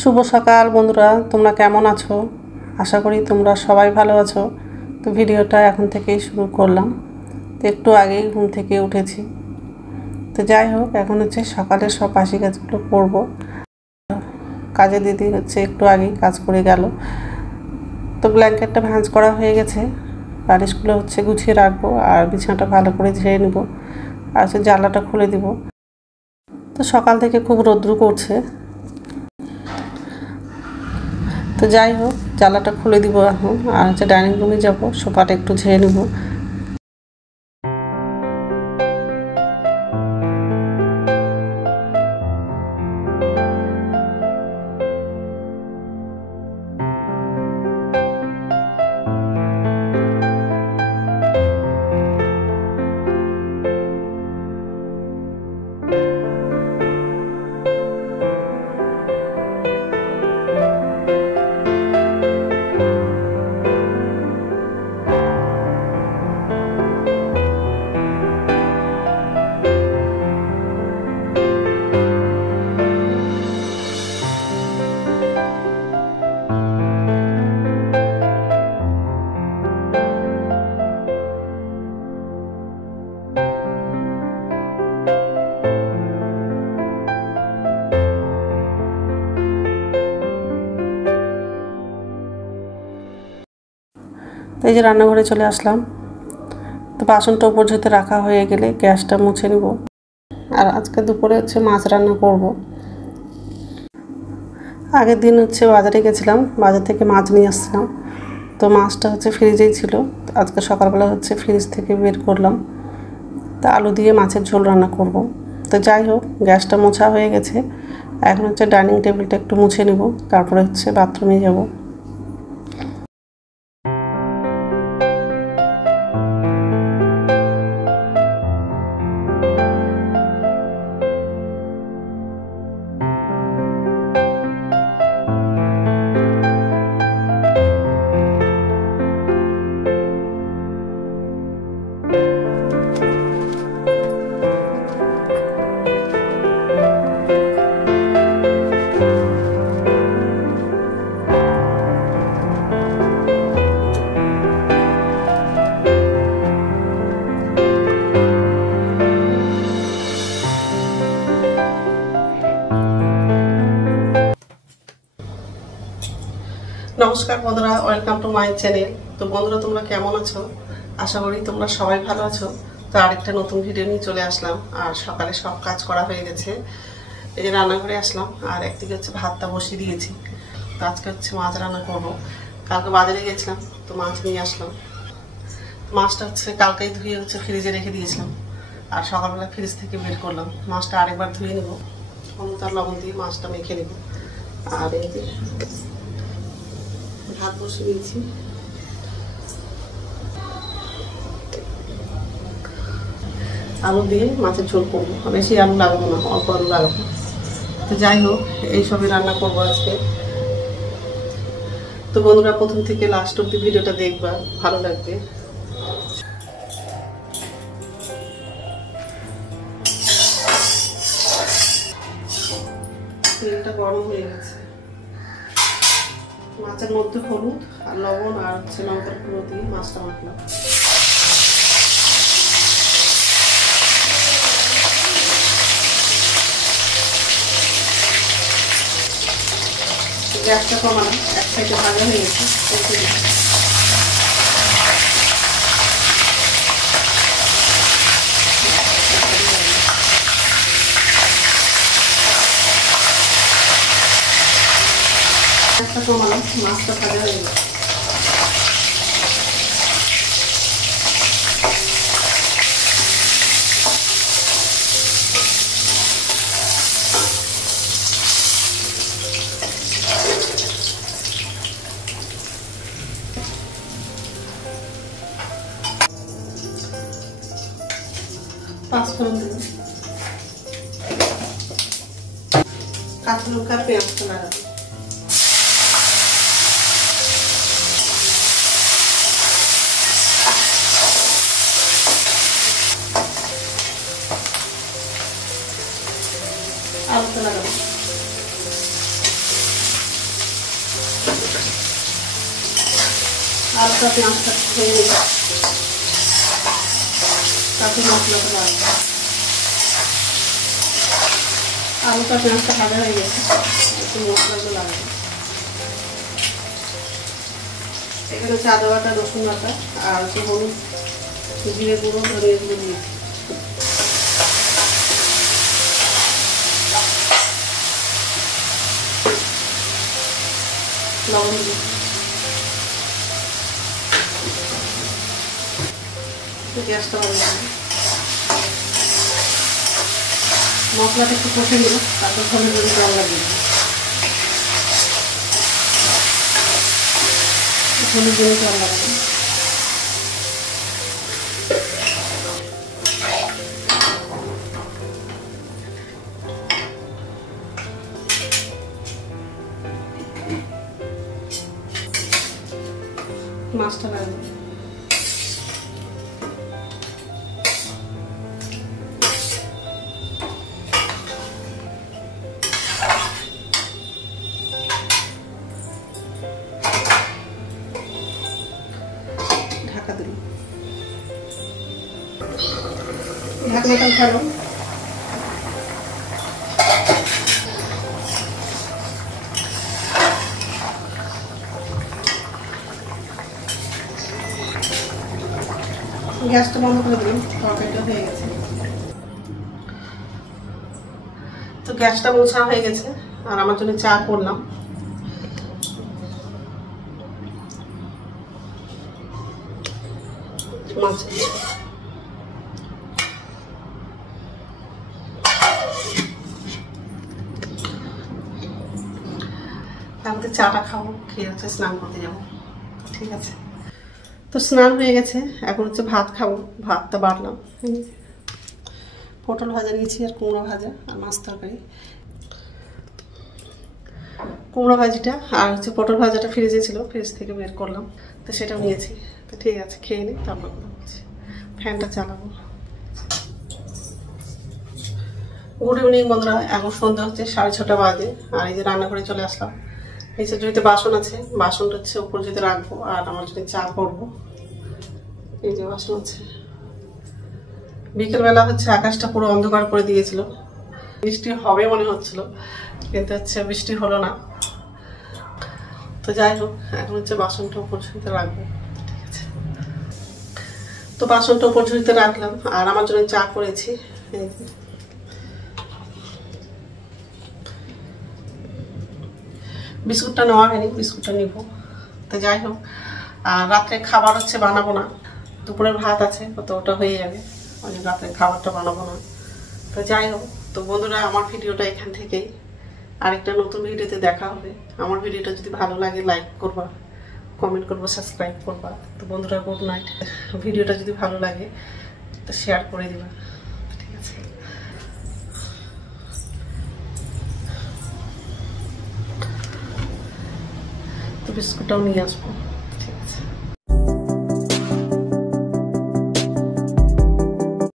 শুভ সকাল বন্ধুরা, তোমরা কেমন আছো? আশা করি তোমরা সবাই ভালো আছো। তো ভিডিওটা এখন থেকেই শুরু করলাম। তো একটু আগেই ঘুম থেকে উঠেছি। তো যাই হোক, এখন হচ্ছে সকালের সব বাসি কাজগুলো করব। কাজে দিদি হচ্ছে একটু আগেই কাজ করে গেল। তো ব্ল্যাঙ্কেটটা ভাঁজ করা হয়ে গেছে, বালিশগুলো হচ্ছে গুছিয়ে রাখবো আর বিছানাটা ভালো করে ঝেড়ে নেব আর হচ্ছে জানলাটা খুলে দিব। তো সকাল থেকে খুব রৌদ্র করছে। তো যাই হোক, জানলাটা খুলে দিব এখন আর হচ্ছে ডাইনিং রুমে যাবো, সোফাটা একটু ঝেড়ে নেব। তো এই যে রান্নাঘরে চলে আসলাম। তো বাসনটা উপর ঝেঁতে রাখা হয়ে গেলে গ্যাসটা মুছে নেব। আর আজকে দুপুরে হচ্ছে মাছ রান্না করব। আগের দিন হচ্ছে বাজারে গেছিলাম, বাজার থেকে মাছ নিয়ে আসছিলাম। তো মাছটা হচ্ছে ফ্রিজেই ছিল। আজকে সকালবেলা হচ্ছে ফ্রিজ থেকে বের করলাম। তো আলু দিয়ে মাছের ঝোল রান্না করব। তো যাই হোক, গ্যাসটা মোছা হয়ে গেছে। এখন হচ্ছে ডাইনিং টেবিলটা একটু মুছে নেব, তারপরে হচ্ছে বাথরুমে যাব। নমস্কার বন্ধুরা, ওয়েলকাম টু মাই চ্যানেল। তো বন্ধুরা, তোমরা কেমন আছো? আশা করি তোমরা সবাই ভালো আছো। তো আরেকটা নতুন ভিডিও নিয়ে চলে আসলাম। আর সকালে সব কাজ করা হয়ে গেছে। এই যে রান্নাঘরে আসলাম আর একদিকে হচ্ছে ভাতটা বসিয়ে দিয়েছি। তো আজকে হচ্ছে মাছ রান্না করব। কালকে বাজারে গেছিলাম, তো মাছ নিয়ে আসলাম। মাছটা হচ্ছে কালকেই ধুয়ে হচ্ছে ফ্রিজে রেখে দিয়েছিলাম আর সকালবেলা ফ্রিজ থেকে বের করলাম। মাছটা আরেকবার ধুয়ে নেব, হলুদ আর লবণ দিয়ে মাছটা মেখে নেব। আর এই যে ভাত বসিয়ে দিয়েছি। আলু দিয়ে মাছের ঝোল করবো, বেশি আলু লাগাবো না, অল্প আলু লাগাবো। তো যাই হোক, এইসবই রান্না করবো আজকে। তো বন্ধুরা, প্রথম থেকে লাস্ট অব্দি ভিডিওটা দেখবা, ভালো লাগবে। তেলটা গরম হয়ে গেছে। মাছের মধ্যে হলুদ আর লবণ আর হচ্ছে লঙ্কার গুঁড়ো দিয়ে মাছটা মাখলাম। গ্যাসটা কমালাম, এক সাইডে ভাজা হয়ে গেছে। গ্যাসটা কমালাম, মাছটা ভাজা হয়ে গেছে। পাঁচফোড়ন দিলাম, কাঁচা লঙ্কা, পেঁয়াজটা লাগাবো। আলুটা লাগাবো। আলুটা পেঁয়াজটা খেয়ে নিই, তারপর মশলাটা লাগবে। আলুটা পেঁয়াজটা ভাজা হয়ে গেছে, একটু মশলাগুলো লাগবে। এখানে হচ্ছে আদা বাটা, রসুন বাটা আর একটু হলুদ, জিরে গুঁড়ো, ধনিয়া গুঁড়ো দিয়েছি। লবণ দিয়েছি। গ্যাসটা ভালো লাগবে। মশলাটা একটু কষে নিল, তারপর হলুদ হলুদ জল লাগিয়ে দিই। হলুদ হলুদ জল লাগাবো। মাছটা লাগবে। ঢাকা দিন, ঢাকনাটা উঠালো। গ্যাসটা বন্ধ করে দিলাম, তরকারিটা হয়ে গেছে। তো গ্যাসটা মোছা হয়ে গেছে, আর আমার জন্য চা করলাম। মাছ তারপরে চাটা খাবো, খেয়ে হচ্ছে স্নান করতে যাবো। ঠিক আছে, তো স্নান হয়ে গেছে, এখন হচ্ছে ভাত খাবো। ভাতটা বাড়লাম, পটল ভাজা নিয়েছি আর কুমড়ো ভাজা আর মাছ তরকারি। কুমড়ো ভাজিটা আর হচ্ছে পটল ভাজাটা ফ্রিজে ছিল, ফ্রিজ থেকে বের করলাম, তো সেটাও নিয়েছি। তো ঠিক আছে, খেয়ে নিই, তারপর কথা বলছি। ফ্যানটা চালাবো। গুড ইভিনিং বন্ধুরা, এখন সন্ধ্যা হচ্ছে 6:30 বাজে, আর এই যে রান্নাঘরে চলে আসলাম। নিচে জুড়িতে বাসন আছে, বাসনটা হচ্ছে উপর জুড়িতে রাখবো, আর আমার যদি চা করবো। এই যে বাসন আছে। বিকেলবেলা হচ্ছে আকাশটা পুরো অন্ধকার করে দিয়েছিল, বৃষ্টি হবে মনে হচ্ছিল, কিন্তু হচ্ছে বৃষ্টি হলো না। তো যাই হোক, এখন হচ্ছে বাসনটা উপর ঝুড়িতে রাখবো। ঠিক আছে, তো বাসনটা উপর ঝুড়িতে রাখলাম, আর আমার জন্য চা করেছি। বিস্কুটটা নেওয়া হয়নি, বিস্কুটটা নিব। তো যাই হোক, আর রাত্রে খাবার হচ্ছে বানাবো না, দুপুরের ভাত আছে, তো ওটা হয়ে যাবে, রাত্রে খাবারটা বানাবো না। তো যাই হোক, তো বন্ধুরা আমার ভিডিওটা এখান থেকেই, আরেকটা নতুন ভিডিওতে দেখা হবে। আমার ভিডিওটা যদি ভালো লাগে লাইক করবা, কমেন্ট করবা, সাবস্ক্রাইব করবা। তো বন্ধুরা গুড নাইট। ভিডিওটা যদি ভালো লাগে তো শেয়ার করে দিবা। ঠিক আছে, তো বিস্কুটটাও নিয়ে আসবো।